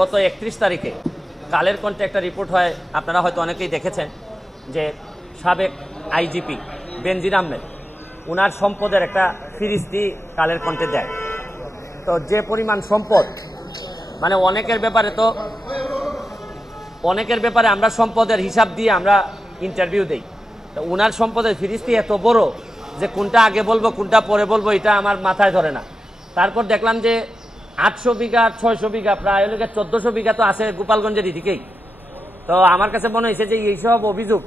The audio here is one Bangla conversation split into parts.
গত 31 তারিখে কালের কণ্ঠে একটা রিপোর্ট হয়, আপনারা হয়তো অনেকেই দেখেছেন, যে সাবেক আইজিপি বেনজির আহমেদ ওনার সম্পদের একটা ফিরিস্তি কালের কণ্ঠে দেয়। তো যে পরিমাণ সম্পদ, মানে অনেকের ব্যাপারে আমরা সম্পদের হিসাব দিয়ে আমরা ইন্টারভিউ দেই। তো ওনার সম্পদের ফিরিস্তি এত বড় যে কোনটা আগে বলবো কোনটা পরে বলবো এটা আমার মাথায় ধরে না। তারপর দেখলাম যে 800 বিঘা 600 বিঘা প্রায় 1400 বিঘা তো আছে গোপালগঞ্জের দিকেই। তো আমার কাছে মনে হয়েছে যে এইসব অভিযোগ,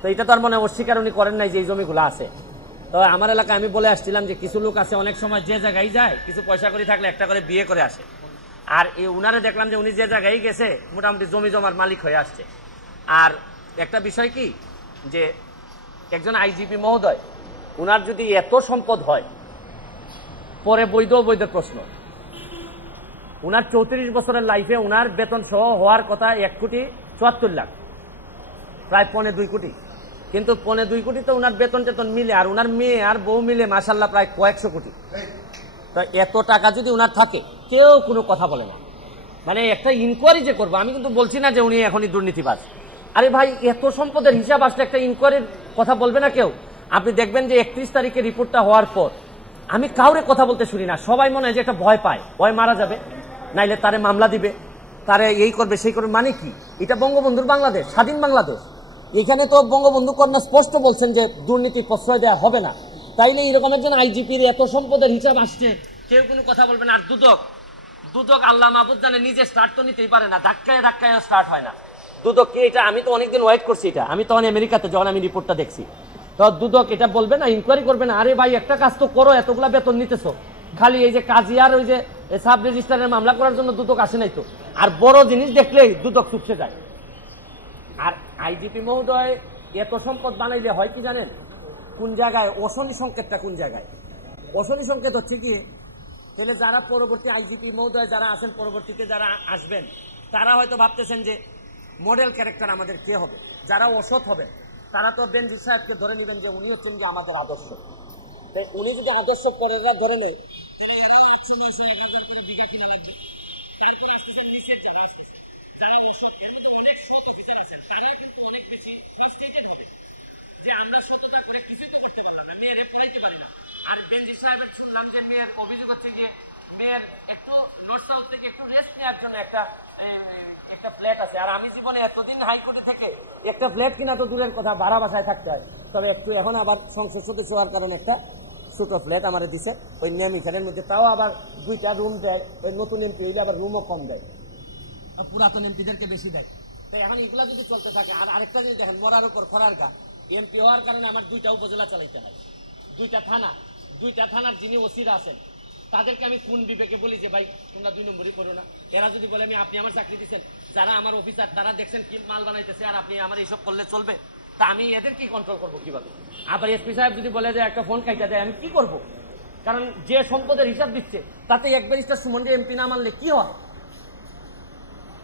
তো এটা তো আর মনে অস্বীকার উনি করেন নাই যে এই জমিগুলো আছে। তো আমার এলাকায় আমি বলে আসছিলাম যে কিছু লোক আছে অনেক সময় যে জায়গায় যায় কিছু পয়সা করে থাকলে একটা করে বিয়ে করে আসে, আর এই উনারে দেখলাম যে উনি যে জায়গায় গেছে মোটামুটি জমি জমার মালিক হয়ে আসছে। আর একটা বিষয় কি, যে একজন আইজিপি মহোদয় উনার যদি এত সম্পদ হয়, পরে বৈধ অবৈধ প্রশ্ন, উনার 34 বছরের লাইফে উনার বেতন সহ হওয়ার কথা 1,74,00,000, প্রায় 1.25 কোটি। কিন্তু 1.25 কোটি তো উনার বেতন টেতন মিলে আর উনার মেয়ে আর বউ মিলে মাশাল্লাহ প্রায় কয়েকশো কোটি। তো এত টাকা যদি উনার থাকে কেউ কোনো কথা বলে না, মানে একটা ইনকোয়ারি যে করবো, আমি কিন্তু বলছি না যে উনি এখনই দুর্নীতিবাজ। আরে ভাই, এত সম্পদের হিসাব আসলে একটা ইনকোয়ারির কথা বলবে না কেউ? আপনি দেখবেন যে 31 তারিখে রিপোর্টটা হওয়ার পর আমি কাউরে কথা বলতে শুনি না, সবাই মনে হয় যে একটা ভয় পায়, ভয় মারা যাবে, নাইলে তারে মামলা দিবে, তারে এই করবে সেই করবে। মানে কি, এটা বঙ্গবন্ধুর বাংলাদেশ, স্বাধীন বাংলাদেশ। এখানে তো বঙ্গবন্ধু কন্যা স্পষ্ট বলছেন যে দুর্নীতি প্রশ্রয় দেওয়া হবে না। তাইলে এরকম একজন আইজিপির এত সম্পদের হিসাব আসছে, কেউ কোনো কথা বলবে না। আর দুদক আল্লাহ মাহফুজ জানে নিজে স্টার্ট তো নিতেই পারে না, ধাক্কায় স্টার্ট হয় না। দুদক কি এটা? আমি তো অনেকদিন ওয়েট করছি, এটা আমি তখন আমেরিকাতে যখন আমি রিপোর্টটা দেখছি। তো দুদক এটা বলবে না, ইনকোয়ারি করবে না? আরে ভাই, একটা কাজ তো করো, এতগুলা বেতন নিতেছো, খালি এই যে কাজী আর ওই যে সাব রেজিস্ট্রারের মামলা করার জন্য দুদক আসে নাই তো। আর বড় জিনিস দেখলেই দুদক চুপসে যায়। আর আইজিপি মহোদয় এত সম্পদ বানাইলে হয় কি জানেন? কোন জায়গায় অশনি সংকেতটা, কোন জায়গায় অশনি সংকেত হচ্ছে কি, তাহলে যারা পরবর্তী আইজিপি মহোদয় যারা আছেন, পরবর্তীতে যারা আসবেন, তারা হয়তো ভাবতেছেন যে মডেল ক্যারেক্টার আমাদের কে হবে। যারা অসৎ হবেন তারা তো বেনজির সাহেবকে ধরে নেবেন যে উনি হচ্ছেন যে আমাদের আদর্শ। তাই উনি যদি আদর্শ পরেরা ধরে নেয়, একটা ফ্ল্যাট আছে। আর আমি জীবনে এতদিন হাইকোর্টে থেকে একটা ফ্ল্যাট কিনা তো দূরের কথা, ভাড়া বাসায় থাকতে হয়। তবে একটু এখন আবার সংসদ সদস্য হওয়ার কারণে একটা ছোট ফ্ল্যাট আমার দিছে ওই নেমিখানের মধ্যে, তাও আবার 2টা রুম দেয়। ওই নতুন এমপি হইলে আবার রুমও কম দেয়, পুরাতন এমপিদেরকে বেশি দেয়। তো এখন এগুলা যদি চলতে থাকে, আর আরেকটা জিনিস দেখেন, মরার উপর খরার গা, এমপি হওয়ার কারণে আমার 2টা উপজেলা চালাইতে হয়, 2টা থানার যিনি ওসিরা আছেন তাদেরকে আমি কোন বিবেকে বলি যে ভাই তোমরা 2 নম্বরই করো না? এরা যদি বলে আপনি আমার চাকরি দিচ্ছেন, যারা আমার অফিসার তারা দেখছেন কি মাল বানাইতেছে, আর আপনি আমার এইসব করলে চলবে? তা আমি এদের কি কন্ট্রোল করবো কিভাবে? আবার এসপি সাহেব যদি বলে যে একটা ফোন কাইটা দেয়, আমি কি করব? কারণ যে সম্পদের হিসাব দিচ্ছে তাতে এক ব্যারিস্টার সুমন এমপি না মানলে কি হয়?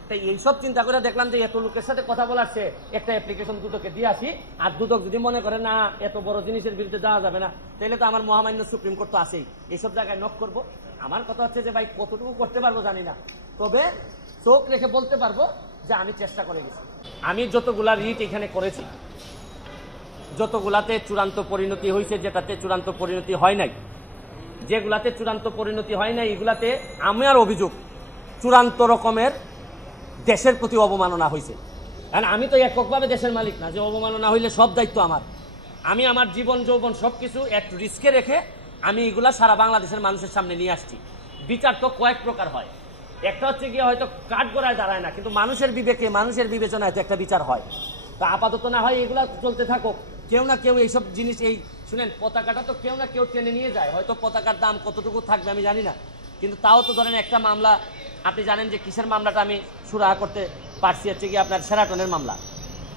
তাই এইসব চিন্তা করে দেখলাম যে এত লোকের সাথে কথা বলার সে একটা অ্যাপ্লিকেশন দুদকে দিয়ে আসি। আর দুদক যদি মনে করে না এত বড় জিনিসের বিরুদ্ধে যাওয়া যাবে না, তাহলে তো আমার মহামান্য সুপ্রিম কোর্ট তো আছেই, এইসব জায়গায় নক করব। আমার কথা হচ্ছে যে ভাই কতটুকু করতে পারবো জানি না, তবে চোখ রেখে বলতে পারবো যে আমি চেষ্টা করে গেছি। আমি যতগুলা রিট এখানে করেছি, যতগুলাতে চূড়ান্ত পরিণতি হয়েছে, যেটাতে চূড়ান্ত পরিণতি হয় নাই, যেগুলাতে চূড়ান্ত পরিণতি হয় নাই, এগুলাতে আমার অভিযোগ চূড়ান্ত রকমের দেশের প্রতি অবমাননা হয়েছে। কারণ আমি তো এককভাবে দেশের মালিক না যে অবমাননা হইলে সব দায়িত্ব আমার। আমি আমার জীবন যৌবন সবকিছু একটু রিস্কে রেখে আমি এগুলা সারা বাংলাদেশের মানুষের সামনে নিয়ে আসছি। বিচার তো কয়েক প্রকার হয়, একটা হচ্ছে গিয়ে হয়তো কাঠগড়ায় দাঁড়ায় না, কিন্তু মানুষের বিবেকে মানুষের বিবেচনায় তো একটা বিচার হয়। তা আপাতত না হয় এগুলা চলতে থাকুক, কেউ না কেউ এইসব জিনিস, এই শুনেন পতাকাটা তো কেউ না কেউ টেনে নিয়ে যায়, হয়তো পতাকার দাম কতটুকু থাকবে আমি জানি না, কিন্তু তাও তো ধরেন একটা মামলা, আপনি জানেন যে কিসের মামলাটা আমি সুরাহা করতে পারছি, হচ্ছে কি আপনার শেরাটনের মামলা,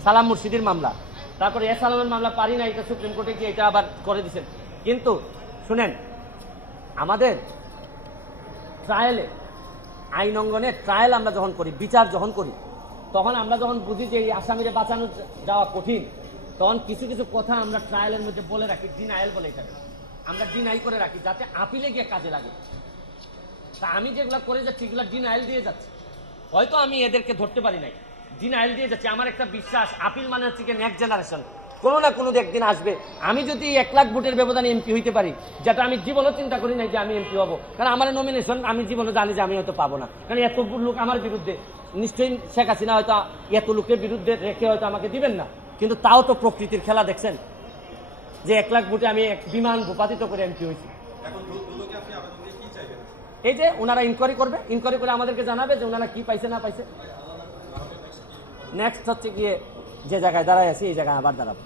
সালাম মুর্শিদির মামলা, তারপরে সালামের মামলা পারি না, এটা সুপ্রিম কোর্টে গিয়ে এটা আবার করে দিচ্ছেন। কিন্তু শুনেন, আমাদের ট্রায়ালে, আইন অঙ্গনে ট্রায়াল আমরা যখন করি, বিচার যখন করি, তখন আমরা যখন বুঝি যে এই আসামিরে বাঁচানো যাওয়া কঠিন, তখন কিছু কিছু কথা আমরা ট্রায়ালের মধ্যে বলে রাখি, ডিনায়াল বলে এটাকে আমরা ডিনাই করে রাখি, যাতে আপিলে গিয়ে কাজে লাগে। তা আমি যেগুলো করে যাচ্ছি এগুলো ডিনায়াল দিয়ে যাচ্ছি। হয়তো আমি এদেরকে ধরতে পারি নাই, ডিনাইল দিয়ে যাচ্ছে। আমার একটা বিশ্বাস, আপিল মানে হচ্ছে কি নেক্সট জেনারেশন, কোনো না কোনো একদিন আসবে। আমি যদি 1 লাখ ভোটের ব্যবধানে এমপি হইতে পারি, যেটা আমি জীবনও চিন্তা করি নাই যে আমি এমপি হবো, কারণ আমার নমিনেশন আমি জীবনে জানি যে আমি হয়তো পাবো না, কারণ এত লোক আমার বিরুদ্ধে। নিশ্চয়ই শেখ হাসিনা হয়তো এত লোকের বিরুদ্ধে রেখে হয়তো আমাকে দিবেন না, কিন্তু তাও তো প্রকৃতির খেলা দেখছেন যে 1 লাখ ভোটে আমি এক বিমান ভূপাতিত করে এমপি হয়েছি। এই যে ওনারা ইনকোয়ারি করবে, ইনকোয়ারি করে আমাদেরকে জানাবে যে ওনারা কি পাইছে না পাইছে। নেক্সট হচ্ছে গিয়ে যে জায়গায় দাঁড়ায় আছি এই জায়গায় আবার দাঁড়াবো।